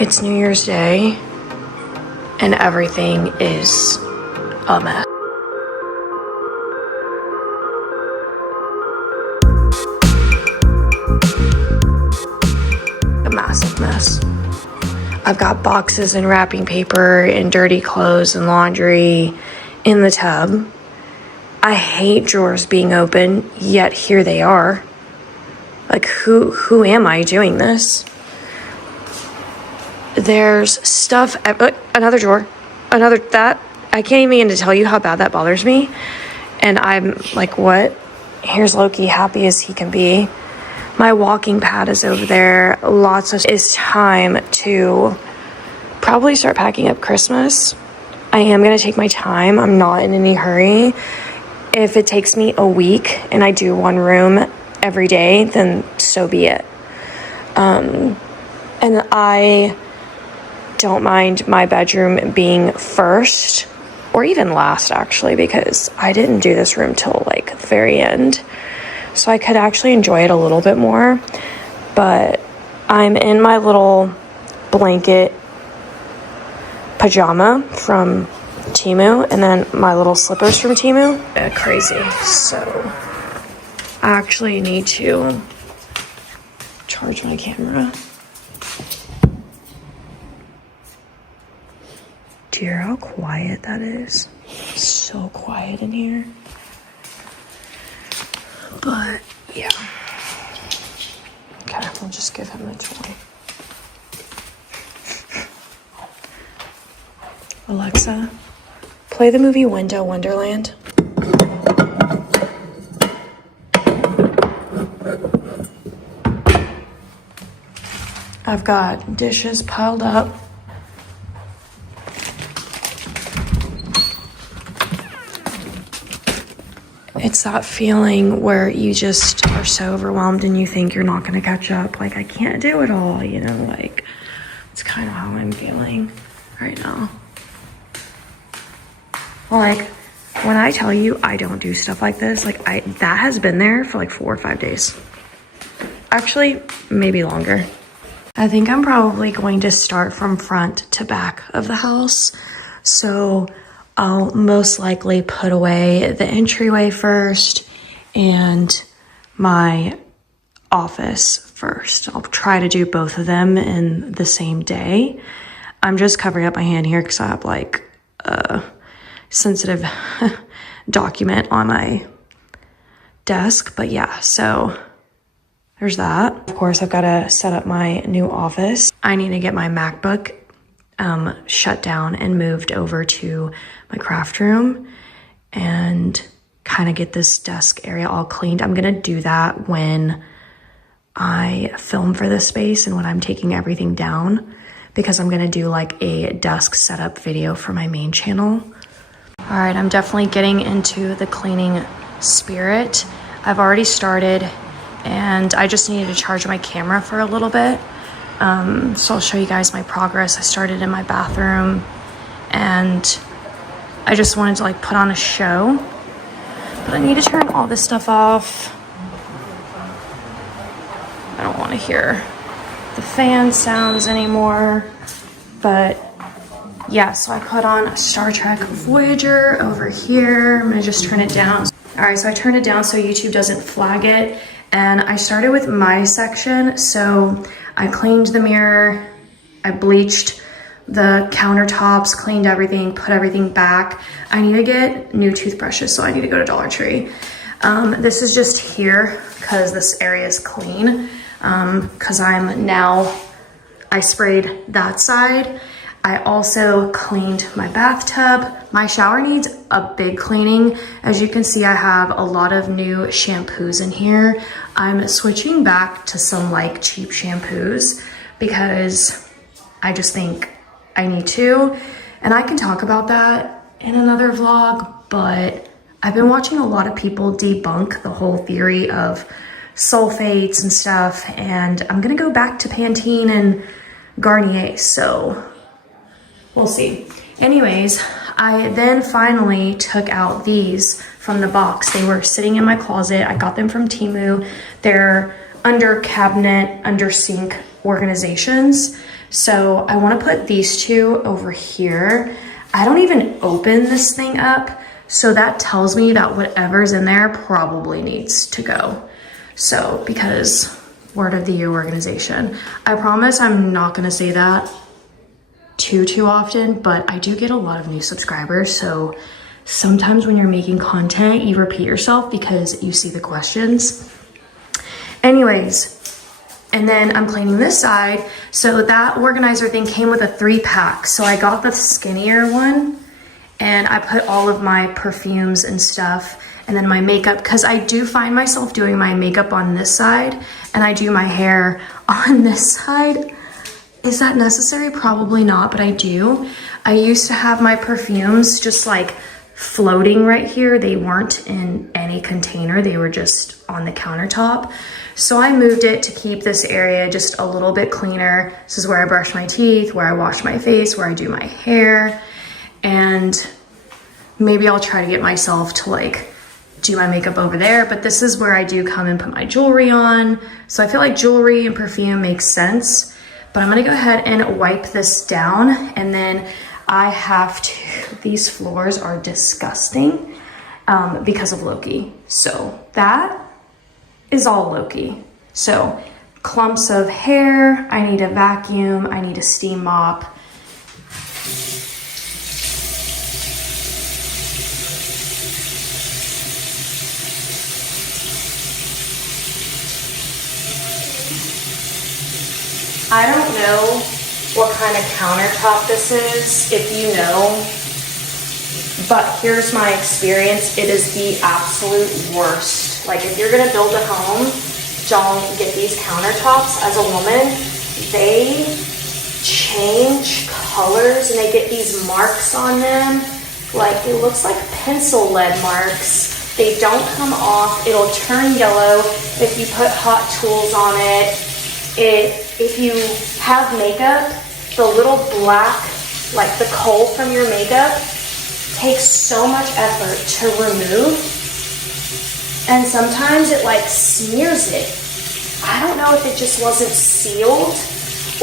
It's New Year's Day, and everything is a mess. A massive mess. I've got boxes and wrapping paper and dirty clothes and laundry in the tub. I hate drawers being open, yet here they are. Like, who am I doing this? There's stuff, another drawer, that. I can't even begin to tell you how bad that bothers me. And I'm like, what? Here's Loki, happy as he can be. My walking pad is over there. It's time to probably start packing up Christmas. I am going to take my time. I'm not in any hurry. If it takes me a week and I do one room every day, then so be it. And I don't mind my bedroom being first or even last, actually, because I didn't do this room till like the very end. So I could actually enjoy it a little bit more. But I'm in my little blanket pajama from Temu, and then my little slippers from Temu. Yeah, crazy. So I actually need to charge my camera. Do you hear how quiet that is? So quiet in here. But yeah. Okay, we'll just give him the toy. Alexa, play the movie Window Wonderland. I've got dishes piled up. It's that feeling where you just are so overwhelmed and you think you're not going to catch up. Like, I can't do it all, you know, like, it's kind of how I'm feeling right now. Like, when I tell you I don't do stuff like this, like, that has been there for like 4 or 5 days. Actually, maybe longer. I think I'm probably going to start from front to back of the house. So I'll most likely put away the entryway first and my office first. I'll try to do both of them in the same day. I'm just covering up my hand here because I have like a sensitive document on my desk. But yeah, so there's that. Of course, I've got to set up my new office. I need to get my MacBook shut down and moved over to my craft room and kind of get this desk area all cleaned. I'm gonna do that when I film for this space and when I'm taking everything down, because I'm gonna do like a desk setup video for my main channel. All right, I'm definitely getting into the cleaning spirit. I've already started and I just needed to charge my camera for a little bit. So I'll show you guys my progress. I started in my bathroom and I just wanted to like put on a show, but I need to turn all this stuff off. I don't want to hear the fan sounds anymore, but yeah, so I put on Star Trek Voyager over here. I'm gonna just turn it down. All right, so I turned it down so YouTube doesn't flag it. And I started with my section. So I cleaned the mirror, I bleached the countertops, cleaned everything, put everything back. I need to get new toothbrushes, so I need to go to Dollar Tree. This is just here because this area is clean. Because I sprayed that side. I also cleaned my bathtub. My shower needs a big cleaning. As you can see, I have a lot of new shampoos in here. I'm switching back to some like cheap shampoos because I just think I need to. And I can talk about that in another vlog, but I've been watching a lot of people debunk the whole theory of sulfates and stuff, and I'm gonna go back to Pantene and Garnier, so we'll see. Anyways, I then finally took out these from the box. They were sitting in my closet. I got them from Temu. They're under cabinet, under sink organizations. So I want to put these two over here. I don't even open this thing up, so that tells me that whatever's in there probably needs to go. So, because word of the year organization. I promise I'm not gonna say that too often, but I do get a lot of new subscribers, so sometimes when you're making content, you repeat yourself because you see the questions. Anyways, and then I'm cleaning this side. So that organizer thing came with a 3-pack. So I got the skinnier one and I put all of my perfumes and stuff and then my makeup, because I do find myself doing my makeup on this side and I do my hair on this side. Is that necessary? Probably not, but I do. I used to have my perfumes just like floating right here. They weren't in any container. They were just on the countertop. So I moved it to keep this area just a little bit cleaner. This is where I brush my teeth, where I wash my face, where I do my hair. And maybe I'll try to get myself to like do my makeup over there, but this is where I do come and put my jewelry on. So I feel like jewelry and perfume makes sense, but I'm gonna go ahead and wipe this down. And then I have to, these floors are disgusting because of Loki. So that is all Loki. So clumps of hair, I need a vacuum, I need a steam mop. I don't know what kind of countertop this is, if you know, but here's my experience. It is the absolute worst. Like if you're gonna build a home, don't get these countertops. As a woman, they change colors and they get these marks on them. Like it looks like pencil lead marks. They don't come off. It'll turn yellow if you put hot tools on it. If you have makeup, the little black, like the coal from your makeup, takes so much effort to remove. And sometimes it like smears it. I don't know if it just wasn't sealed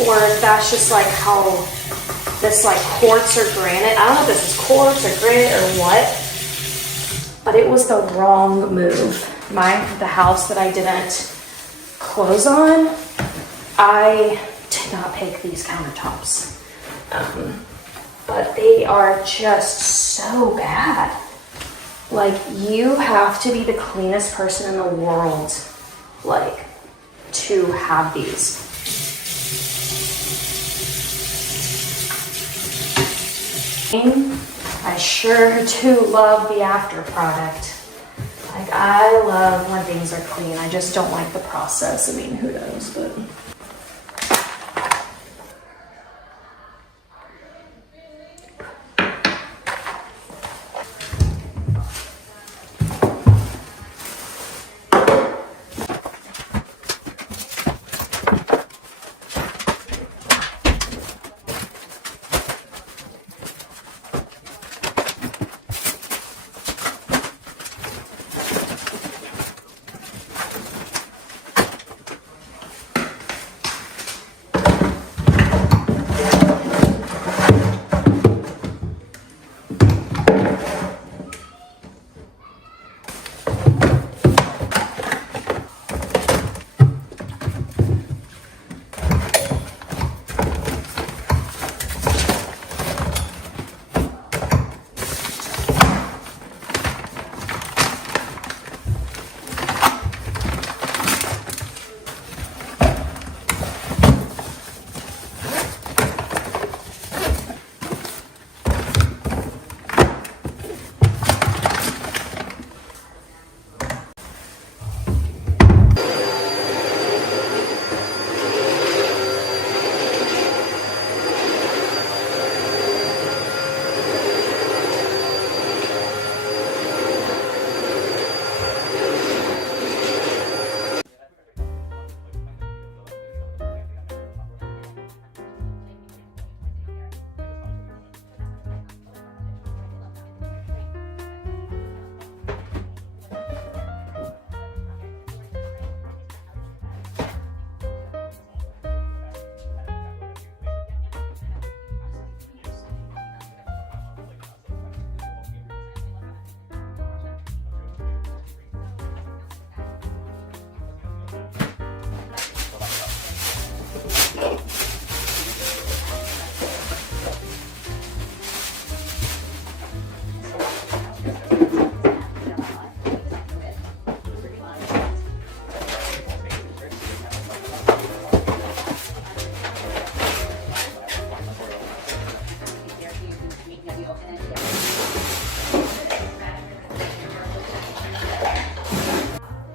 or if that's just like how this like quartz or granite, I don't know if this is quartz or granite or what, but it was the wrong move. The house that I didn't close on, I did not pick these countertops, but they are just so bad. Like you have to be the cleanest person in the world, like to have these. I sure do love the after product. Like I love when things are clean. I just don't like the process. I mean, who knows, but.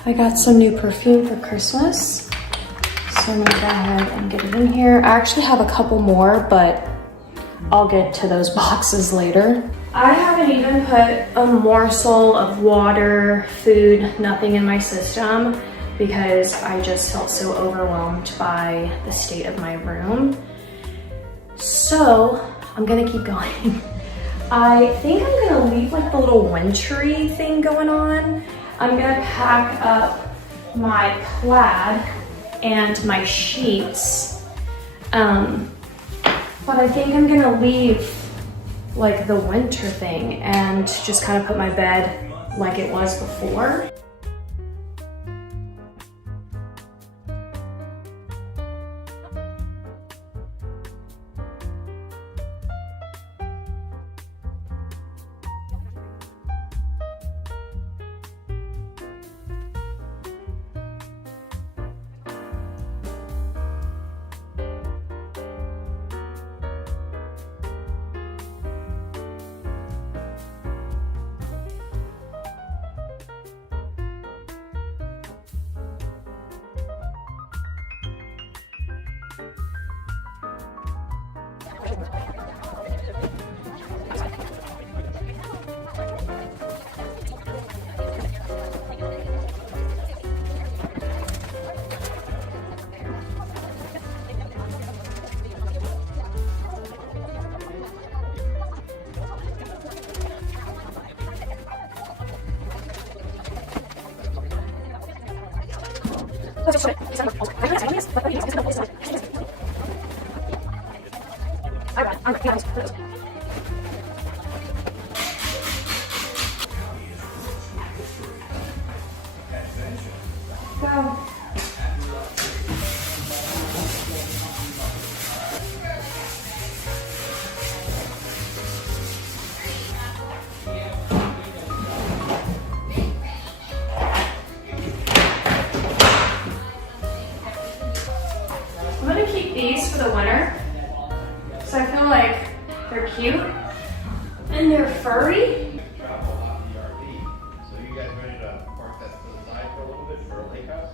I got some new perfume for Christmas. So I'm gonna go ahead and get it in here. I actually have a couple more, but I'll get to those boxes later. I haven't even put a morsel of water, food, nothing in my system because I just felt so overwhelmed by the state of my room. So I'm gonna keep going. I think I'm gonna leave like the little wintry thing going on. I'm gonna pack up my plaid and my sheets. But I think I'm gonna leave like the winter thing and just kind of put my bed like it was before. Go. I'm gonna keep these for the winter, so I feel like they're cute and they're furry. So you guys ready to park that to the side for a little bit for a lake house?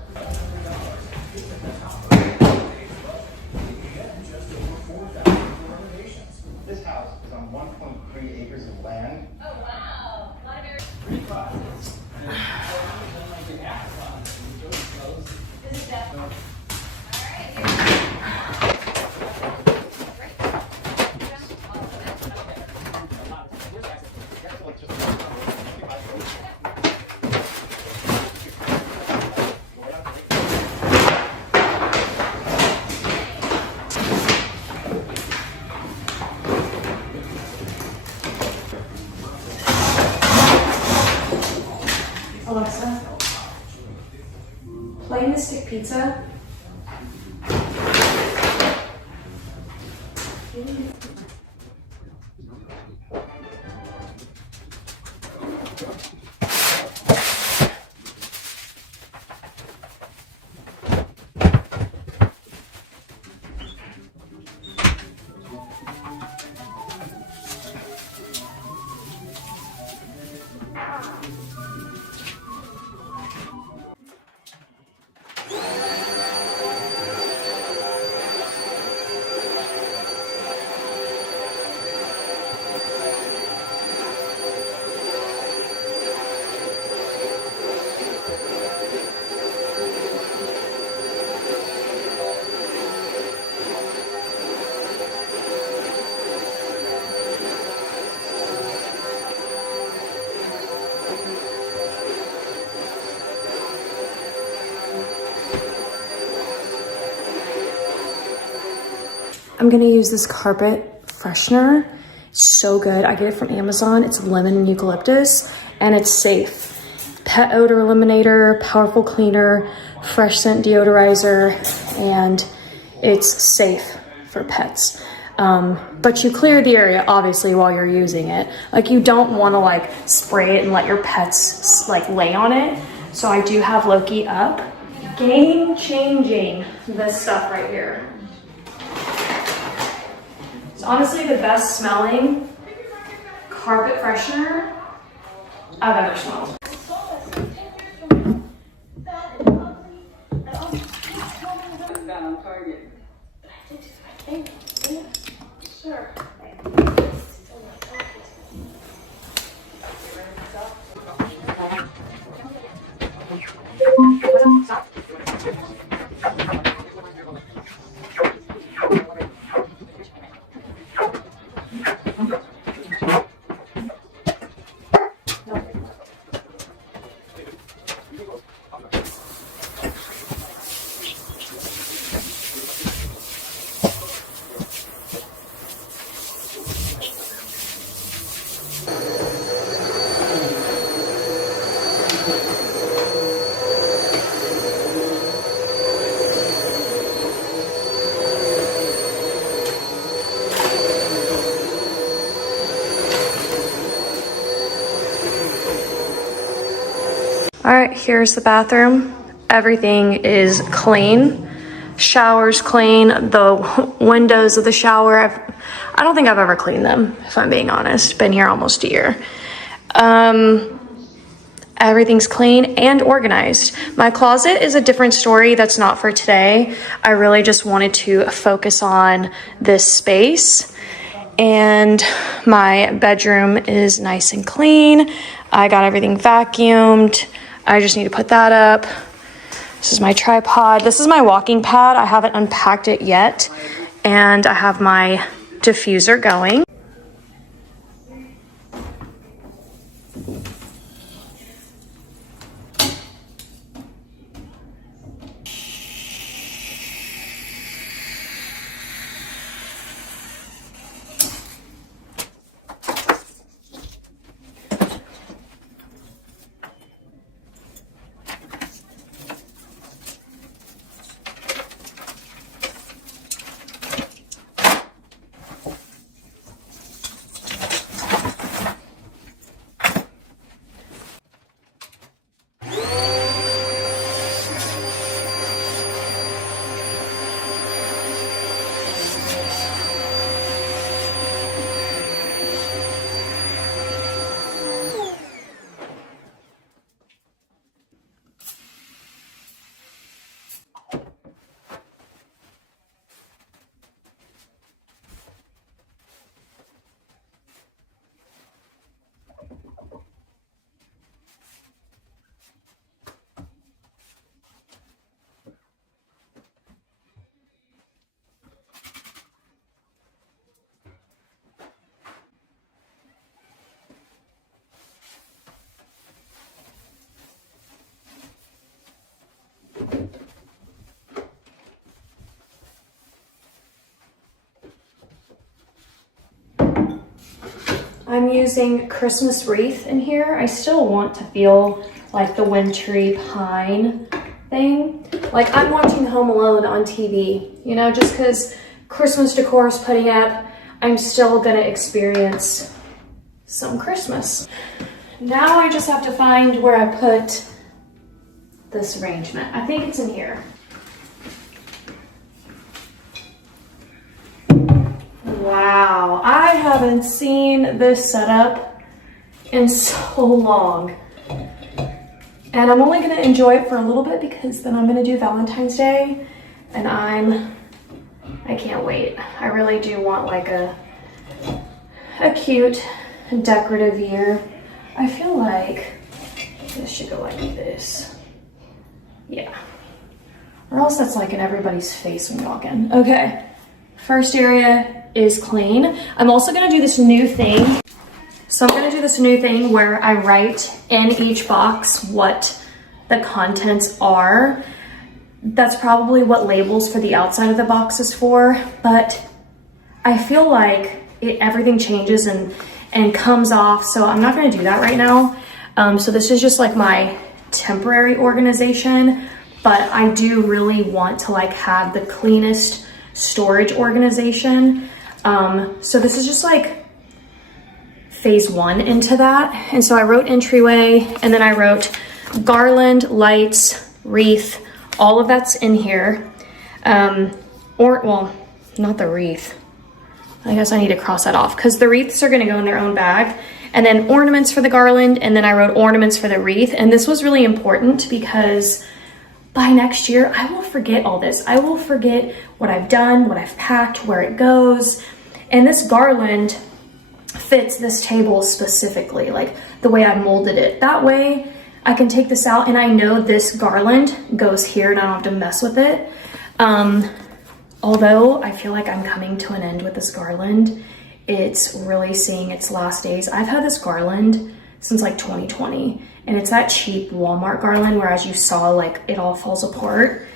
This house is on 1.3 acres of land. Oh wow! Alexa, play Mystic Pizza. I'm gonna use this carpet freshener. It's so good. I get it from Amazon. It's lemon and eucalyptus, and it's safe. Pet odor eliminator, powerful cleaner, fresh scent deodorizer, and it's safe for pets. But you clear the area obviously while you're using it. Like, you don't want to like spray it and let your pets like lay on it. So I do have Loki up. Game changing, this stuff right here. It's honestly the best smelling carpet freshener I've ever smelled. Sure. All right, here's the bathroom. Everything is clean. Shower's clean. The windows of the shower, I don't think I've ever cleaned them, if I'm being honest. Been here almost a year. Everything's clean and organized. My closet is a different story. That's not for today. I really just wanted to focus on this space. And my bedroom is nice and clean. I got everything vacuumed. I just need to put that up. This is my tripod. This is my walking pad. I haven't unpacked it yet. And I have my diffuser going. I'm using Christmas wreath in here. I still want to feel like the wintry pine thing. Like I'm watching Home Alone on TV, you know, just because Christmas decor is putting up, I'm still gonna experience some Christmas. Now I just have to find where I put this arrangement. I think it's in here. Wow, I haven't seen this setup in so long. And I'm only gonna enjoy it for a little bit because then I'm gonna do Valentine's Day and I can't wait. I really do want like a cute decorative year. I feel like this should go like this. Yeah. Or else that's like in everybody's face when you walk in. Okay, first area is clean. I'm also gonna do this new thing. So I'm gonna do this new thing where I write in each box what the contents are. That's probably what labels for the outside of the box is for, but I feel like everything changes and comes off, so I'm not gonna do that right now. So this is just like my temporary organization, but I do really want to like have the cleanest storage organization. So this is just like phase one into that. And so I wrote entryway, and then I wrote garland, lights, wreath, all of that's in here. Well, not the wreath. I guess I need to cross that off because the wreaths are gonna go in their own bag. And then ornaments for the garland, and then I wrote ornaments for the wreath. And this was really important because by next year, I will forget all this. I will forget what I've done, what I've packed, where it goes. And this garland fits this table specifically, like the way I molded it. That way I can take this out and I know this garland goes here and I don't have to mess with it. Although I feel like I'm coming to an end with this garland, it's really seeing its last days. I've had this garland since like 2020, and it's that cheap Walmart garland where, as you saw, like it all falls apart.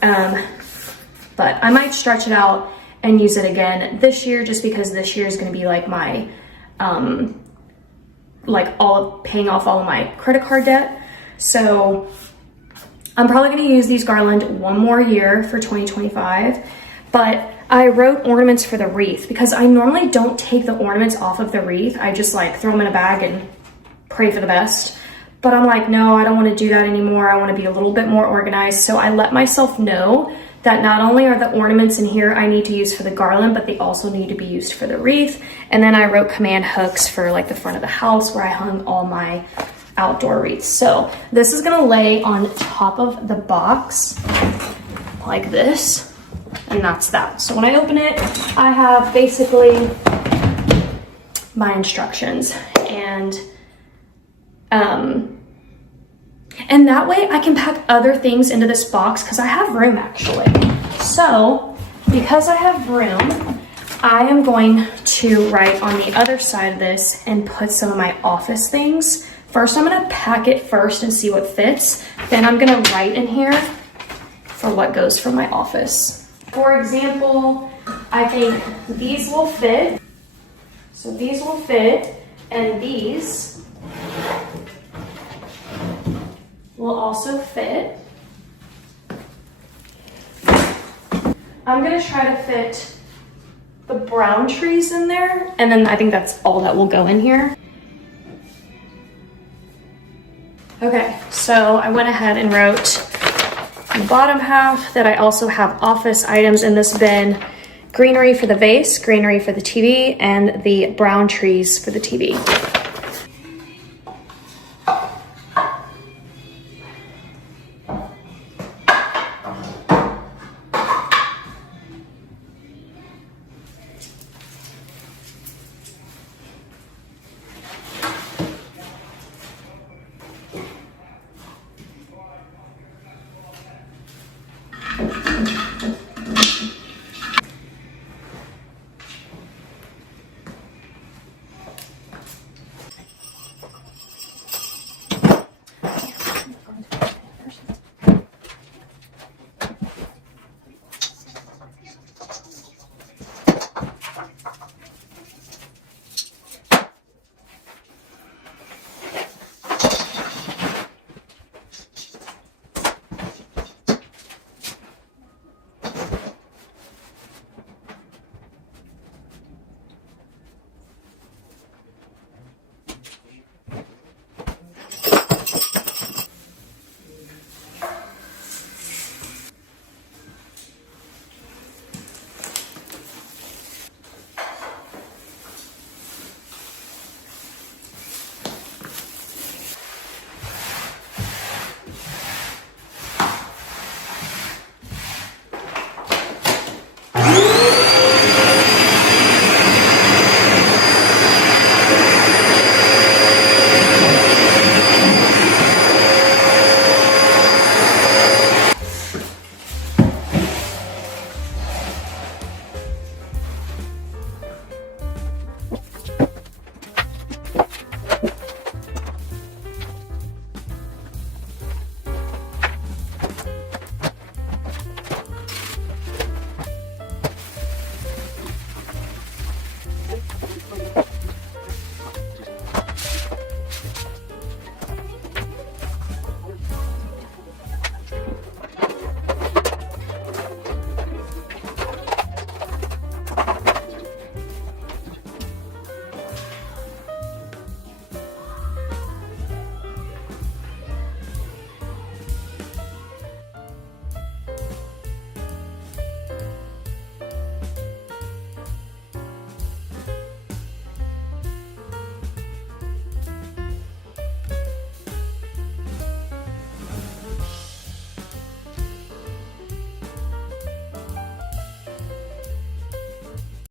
But I might stretch it out and use it again this year, just because this year is going to be like my, paying off all of my credit card debt. So I'm probably going to use these garland one more year for 2025. But I wrote ornaments for the wreath because I normally don't take the ornaments off of the wreath. I just like throw them in a bag and pray for the best. But I'm like, no, I don't want to do that anymore. I want to be a little bit more organized. So I let myself know that not only are the ornaments in here I need to use for the garland, but they also need to be used for the wreath. And then I wrote command hooks for like the front of the house where I hung all my outdoor wreaths. So this is gonna lay on top of the box like this. And that's that. So when I open it, I have basically my instructions, and that way I can pack other things into this box because I have room actually. So because I have room, I am going to write on the other side of this and put some of my office things. First, I'm gonna pack it first and see what fits. Then I'm gonna write in here for what goes for my office. For example, I think these will fit. So these will fit, and these will also fit. I'm gonna try to fit the brown trees in there, and then I think that's all that will go in here. Okay, so I went ahead and wrote the bottom half that I also have office items in this bin: greenery for the vase, greenery for the TV, and the brown trees for the TV.